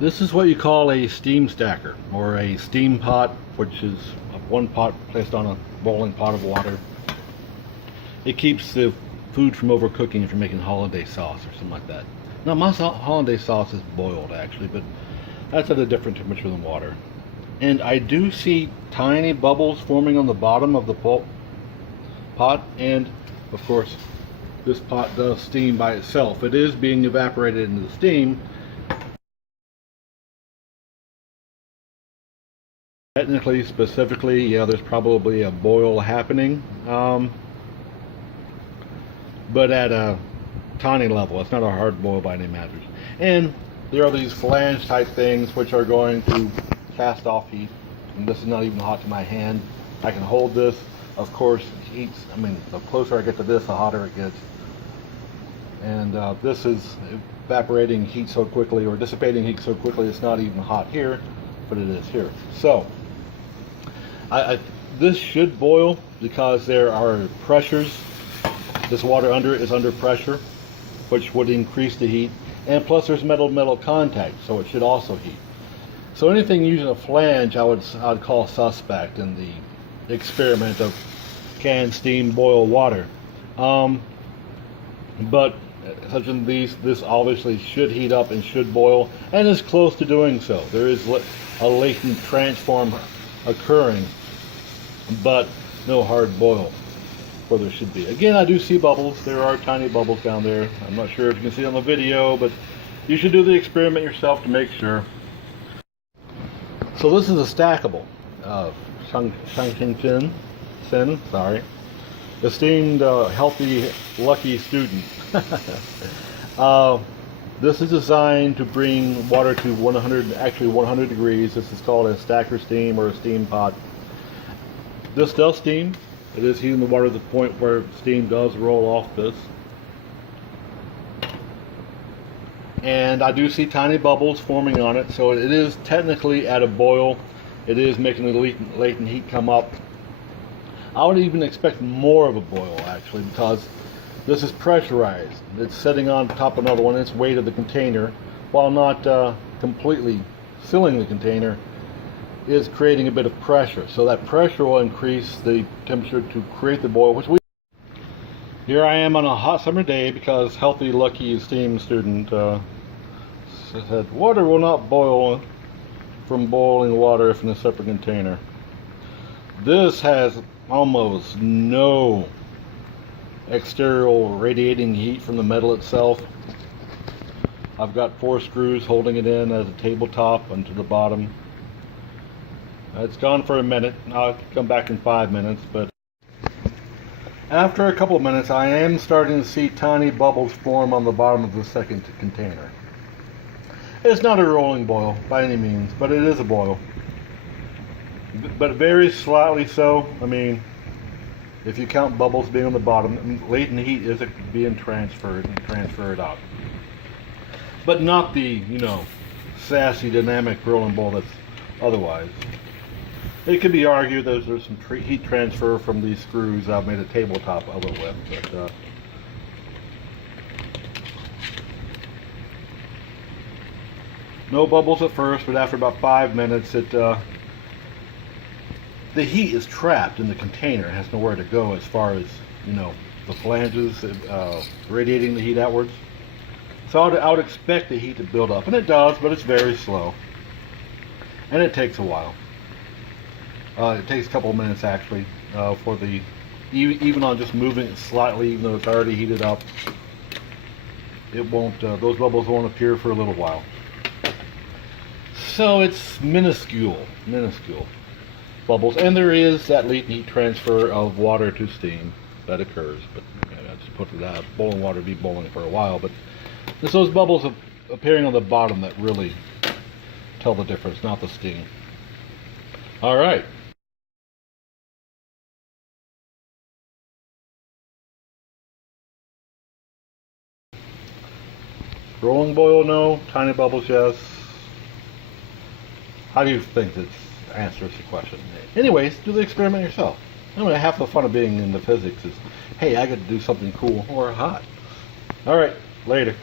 This is what you call a steam stacker, or a steam pot, which is one pot placed on a boiling pot of water. It keeps the food from overcooking if you're making hollandaise sauce or something like that. Now my hollandaise sauce is boiled actually, but that's at a different temperature than water. And I do see tiny bubbles forming on the bottom of the pot, and of course this pot does steam by itself. It is being evaporated into the steam. Technically, specifically, yeah, there's probably a boil happening, but at a tiny level. It's not a hard boil by any measures. And there are these flange type things which are going to cast off heat. And this is not even hot to my hand. I can hold this. Of course, heats. I mean, the closer I get to this, the hotter it gets. And this is evaporating heat so quickly, or dissipating heat so quickly, it's not even hot here, but it is here. So this should boil because there are pressures. This water under it is under pressure, which would increase the heat, and plus there's metal contact, so it should also heat. So anything using a flange I'd call suspect in the experiment of can steam boil water. But such as these, this obviously should heat up and should boil, and is close to doing so. There is a latent transform occurring, but no hard boil where there should be. Again, I do see bubbles. There are tiny bubbles down there. I'm not sure if you can see on the video, but you should do the experiment yourself to make sure. So this is a stackable Sin, sorry, esteemed healthy lucky student. This is designed to bring water to 100 degrees. This is called a stacker steam or a steam pot. This does steam. It is heating the water to the point where steam does roll off this. And I do see tiny bubbles forming on it, so it is technically at a boil. It is making the latent heat come up. I would even expect more of a boil actually, because this is pressurized. It's sitting on top of another one. Its weight of the container, while not completely filling the container, is creating a bit of pressure. So that pressure will increase the temperature to create the boil, which we... Here I am on a hot summer day because healthy, lucky STEAM student said water will not boil from boiling water if in a separate container. This has almost no exterior radiating heat from the metal itself. I've got 4 screws holding it in at the tabletop and to the bottom. It's gone for a minute. I'll come back in 5 minutes, but after a couple of minutes I am starting to see tiny bubbles form on the bottom of the second container. It's not a rolling boil by any means, but it is a boil. But very slightly so. I mean, if you count bubbles being on the bottom, latent heat is being transferred out. But not the, you know, sassy dynamic rolling boil that's otherwise. It could be argued that there's some heat transfer from these screws I've made a tabletop of it with, but no bubbles at first, but after about 5 minutes, the heat is trapped in the container. It has nowhere to go as far as, you know, the flanges radiating the heat outwards. So I would expect the heat to build up, and it does, but it's very slow, and it takes a while. It takes a couple of minutes actually for the, even on just moving it slightly, even though it's already heated up, it won't, those bubbles won't appear for a little while. So it's minuscule bubbles, and there is that latent heat transfer of water to steam that occurs, but you know, just put it out. Boiling water be boiling for a while, but it's those bubbles appearing on the bottom that really tell the difference, not the steam. All right. Rolling boil, no. Tiny bubbles, yes. How do you think this answers the question? Anyways, do the experiment yourself. I mean, half the fun of being in the physics is, hey, I got to do something cool or hot. All right, later.